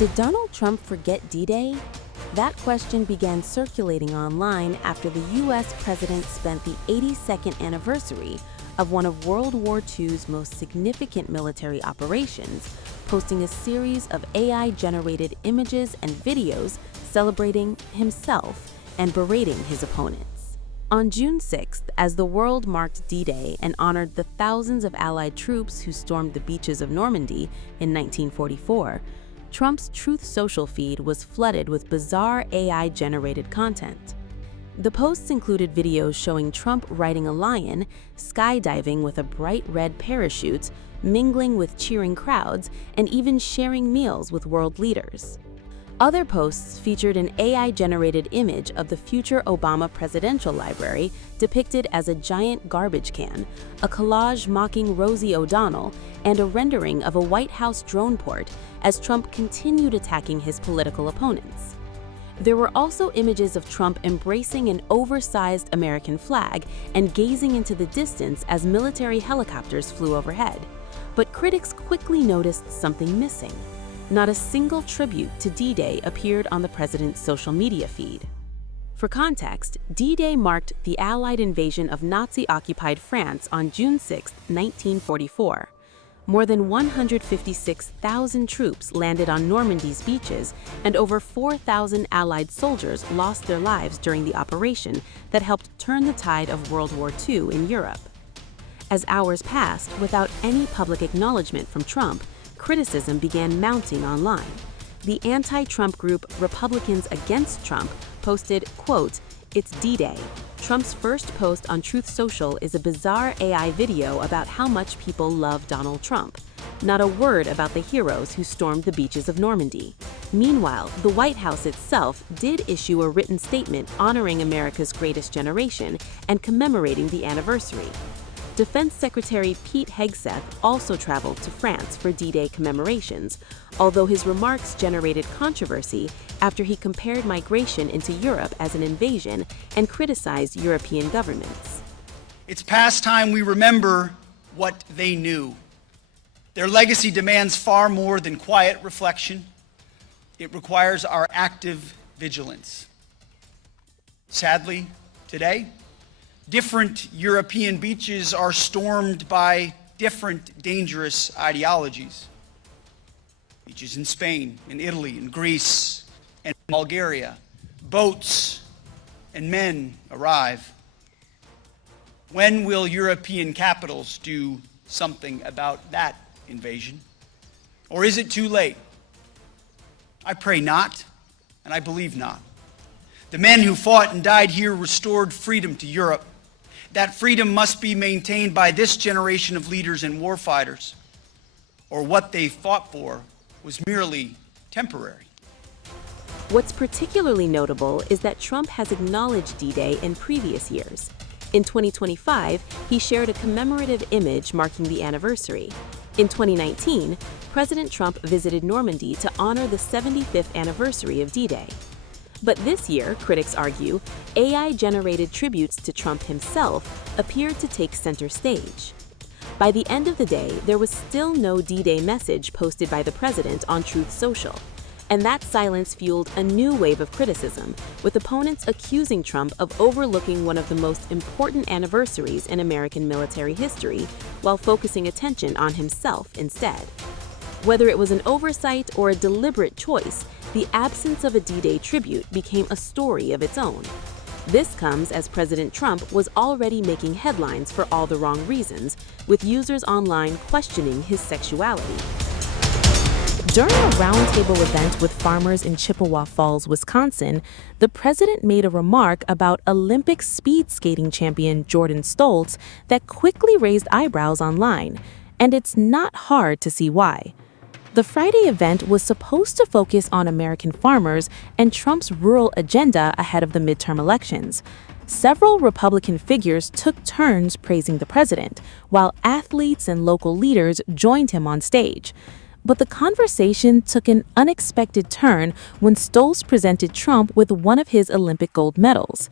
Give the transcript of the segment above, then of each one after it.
Did Donald Trump forget D-Day? That question began circulating online after the U.S. president spent the 82nd anniversary of one of World War II's most significant military operations, posting a series of AI-generated images and videos celebrating himself and berating his opponents. On June 6th, as the world marked D-Day and honored the thousands of Allied troops who stormed the beaches of Normandy in 1944, Trump's Truth Social feed was flooded with bizarre AI-generated content. The posts included videos showing Trump riding a lion, skydiving with a bright red parachute, mingling with cheering crowds, and even sharing meals with world leaders. Other posts featured an AI-generated image of the future Obama presidential library depicted as a giant garbage can, a collage mocking Rosie O'Donnell, and a rendering of a White House drone port as Trump continued attacking his political opponents. There were also images of Trump embracing an oversized American flag and gazing into the distance as military helicopters flew overhead. But critics quickly noticed something missing. Not a single tribute to D-Day appeared on the president's social media feed. For context, D-Day marked the Allied invasion of Nazi-occupied France on June 6, 1944. More than 156,000 troops landed on Normandy's beaches, and over 4,000 Allied soldiers lost their lives during the operation that helped turn the tide of World War II in Europe. As hours passed without any public acknowledgement from Trump, criticism began mounting online. The anti-Trump group Republicans Against Trump posted, quote, "It's D-Day. Trump's first post on Truth Social is a bizarre AI video about how much people love Donald Trump. Not a word about the heroes who stormed the beaches of Normandy." Meanwhile, the White House itself did issue a written statement honoring America's greatest generation and commemorating the anniversary. Defense Secretary Pete Hegseth also traveled to France for D-Day commemorations, although his remarks generated controversy after he compared migration into Europe as an invasion and criticized European governments. It's past time we remember what they knew. Their legacy demands far more than quiet reflection. It requires our active vigilance. Sadly, today, different European beaches are stormed by different dangerous ideologies. Beaches in Spain, in Italy, in Greece, and Bulgaria. Boats and men arrive. When will European capitals do something about that invasion? Or is it too late? I pray not, and I believe not. The men who fought and died here restored freedom to Europe. That freedom must be maintained by this generation of leaders and warfighters, or what they fought for was merely temporary. What's particularly notable is that Trump has acknowledged D-Day in previous years. In 2025, he shared a commemorative image marking the anniversary. In 2019, President Trump visited Normandy to honor the 75th anniversary of D-Day. But this year, critics argue, AI-generated tributes to Trump himself appeared to take center stage. By the end of the day, there was still no D-Day message posted by the president on Truth Social. And that silence fueled a new wave of criticism, with opponents accusing Trump of overlooking one of the most important anniversaries in American military history while focusing attention on himself instead. Whether it was an oversight or a deliberate choice, the absence of a D-Day tribute became a story of its own. This comes as President Trump was already making headlines for all the wrong reasons, with users online questioning his sexuality. During a roundtable event with farmers in Chippewa Falls, Wisconsin, the president made a remark about Olympic speed skating champion Jordan Stoltz that quickly raised eyebrows online, and it's not hard to see why. The Friday event was supposed to focus on American farmers and Trump's rural agenda ahead of the midterm elections. Several Republican figures took turns praising the president, while athletes and local leaders joined him on stage. But the conversation took an unexpected turn when Stoltz presented Trump with one of his Olympic gold medals.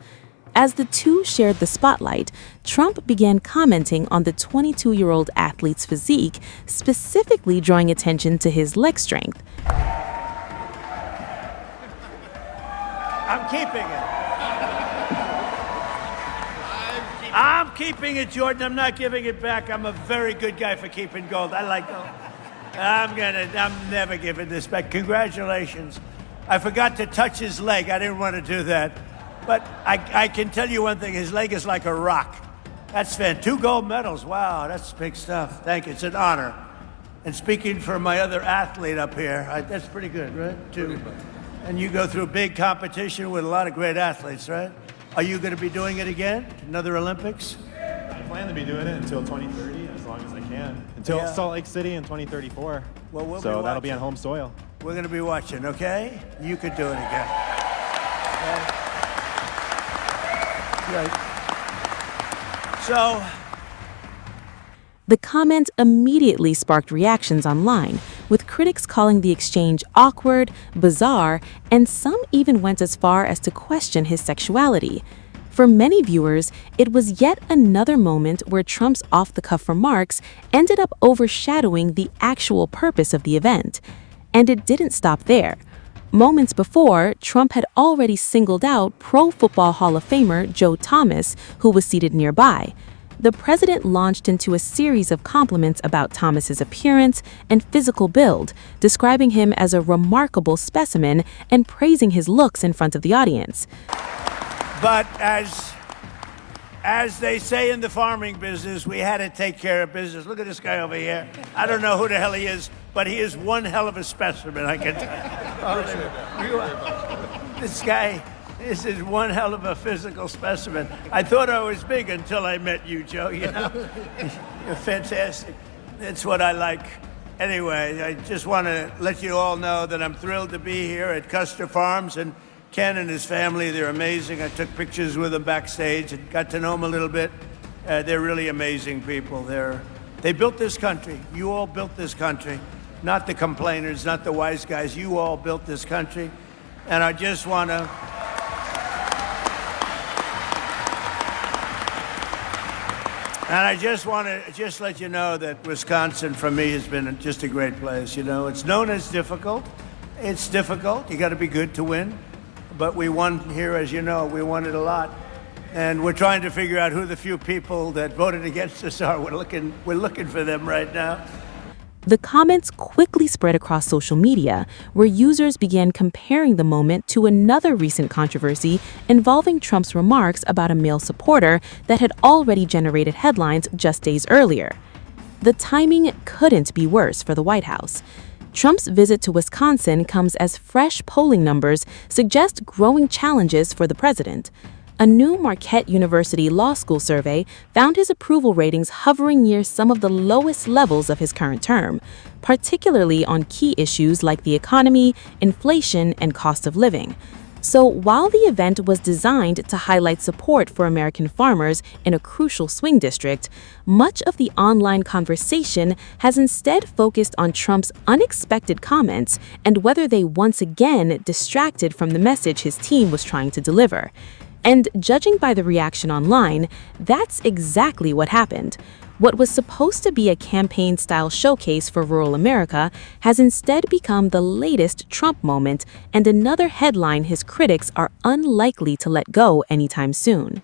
As the two shared the spotlight, Trump began commenting on the 22-year-old athlete's physique, specifically drawing attention to his leg strength. keeping it. I'm keeping it, Jordan. I'm not giving it back. I'm a very good guy for keeping gold. I like gold. I'm never giving this back. Congratulations. I forgot to touch his leg. I didn't want to do that. But I can tell you one thing. His leg is like a rock. That's fantastic. 2 gold medals. Wow, that's big stuff. Thank you. It's an honor. And speaking for my other athlete up here, that's pretty good, right? 2. And you go through big competition with a lot of great athletes, right? Are you going to be doing it again? Another Olympics? I plan to be doing it until 2030, as long as I can. Until Salt Lake City in 2034. Well, we'll so be that'll be on watching. home soil. We're going to be watching, okay? You could do it again. Okay? Right. So, The comment immediately sparked reactions online, with critics calling the exchange awkward, bizarre, and some even went as far as to question his sexuality. For many viewers, it was yet another moment where Trump's off-the-cuff remarks ended up overshadowing the actual purpose of the event. And it didn't stop there. Moments before, Trump had already singled out Pro Football Hall of Famer Joe Thomas, who was seated nearby. The president launched into a series of compliments about Thomas's appearance and physical build, describing him as a remarkable specimen and praising his looks in front of the audience. but as they say in the farming business, we had to take care of business. Look at this guy over here. I don't know who the hell he is, but he is one hell of a specimen, I can tell you. This guy, this is one hell of a physical specimen. I thought I was big until I met you, Joe, you know? You're fantastic. That's what I like. Anyway, I just want to let you all know that I'm thrilled to be here at Custer Farms, and Ken and his family, they're amazing. I took pictures with them backstage and got to know them a little bit. They're really amazing people. They built this country. You all built this country. Not the complainers, not the wise guys. You all built this country. And I just want to... And I just want to let you know that Wisconsin, for me, has been just a great place. You know, it's known as difficult. It's difficult. You got to be good to win. But we won here, as you know. We won it a lot. And we're trying to figure out who the few people that voted against us are. We're looking for them right now. The comments quickly spread across social media, where users began comparing the moment to another recent controversy involving Trump's remarks about a male supporter that had already generated headlines just days earlier. The timing couldn't be worse for the White House. Trump's visit to Wisconsin comes as fresh polling numbers suggest growing challenges for the president. A new Marquette University Law School survey found his approval ratings hovering near some of the lowest levels of his current term, particularly on key issues like the economy, inflation, and cost of living. So while the event was designed to highlight support for American farmers in a crucial swing district, much of the online conversation has instead focused on Trump's unexpected comments and whether they once again distracted from the message his team was trying to deliver. And judging by the reaction online, that's exactly what happened. What was supposed to be a campaign-style showcase for rural America has instead become the latest Trump moment and another headline his critics are unlikely to let go anytime soon.